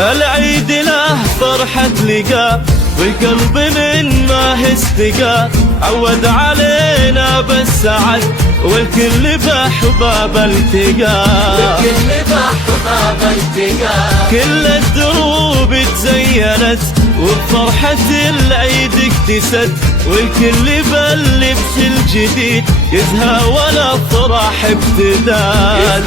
العيد له فرحة لقاء والقلب من ما استقى، عود علينا بالسعد والكل بأحباب التقى. كل الدروب تزينت وبفرحة العيد اكتست، والكل باللبس الجديد يزهى ولا فرح ابتداد.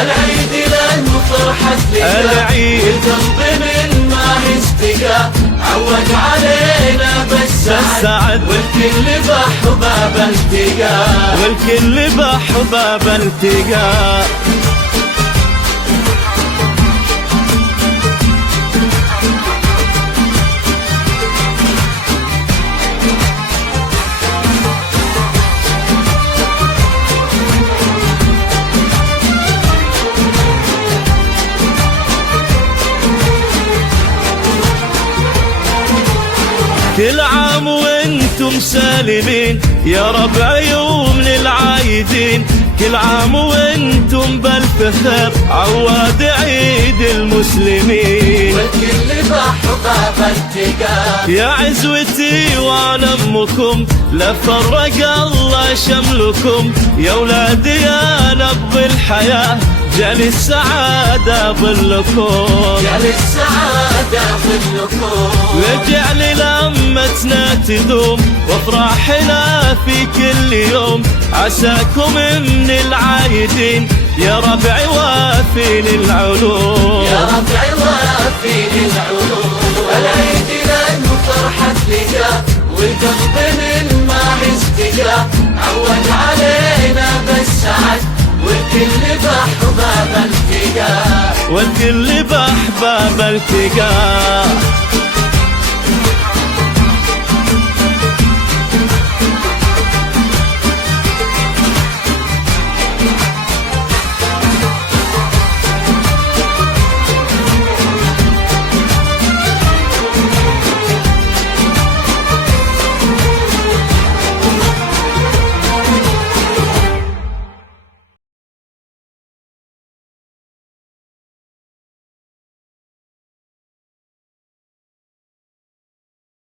العيد له فرحة لقاء والقلب من ما استقى، عود علينا بالسعد والكل بأحباب التقى. والكل بأحباب التقى. كل عام وانتم سالمين يا ربع يوم للعايدين، كل عام وانتم بالف خير عواد عيد المسلمين. والكل بأحباب التقى. يا عزوتي وانا امكم لا فرق الله شملكم، يا ولادي يا نبض الحياة جعل السعادة ظلكم. وجعل لمتنا تدوم وافراحنا في كل يوم، عساكم من العايدين يا ربع وافي للعلوم. العيد له فرحة لقاء والقلب من ما استقى، عود علينا بالسعد والكل بأحباب التقى. والكل بأحباب التقى.